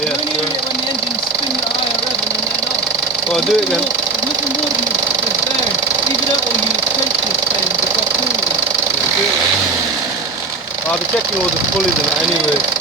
Yeah, You only sure. hear it when the engine's spinning at higher rev and then letting off. Well, do it again. There's nothing more than the bearing. Either that or you tensionless plane, the proximity. I'll be checking all the pulleys and that anyway.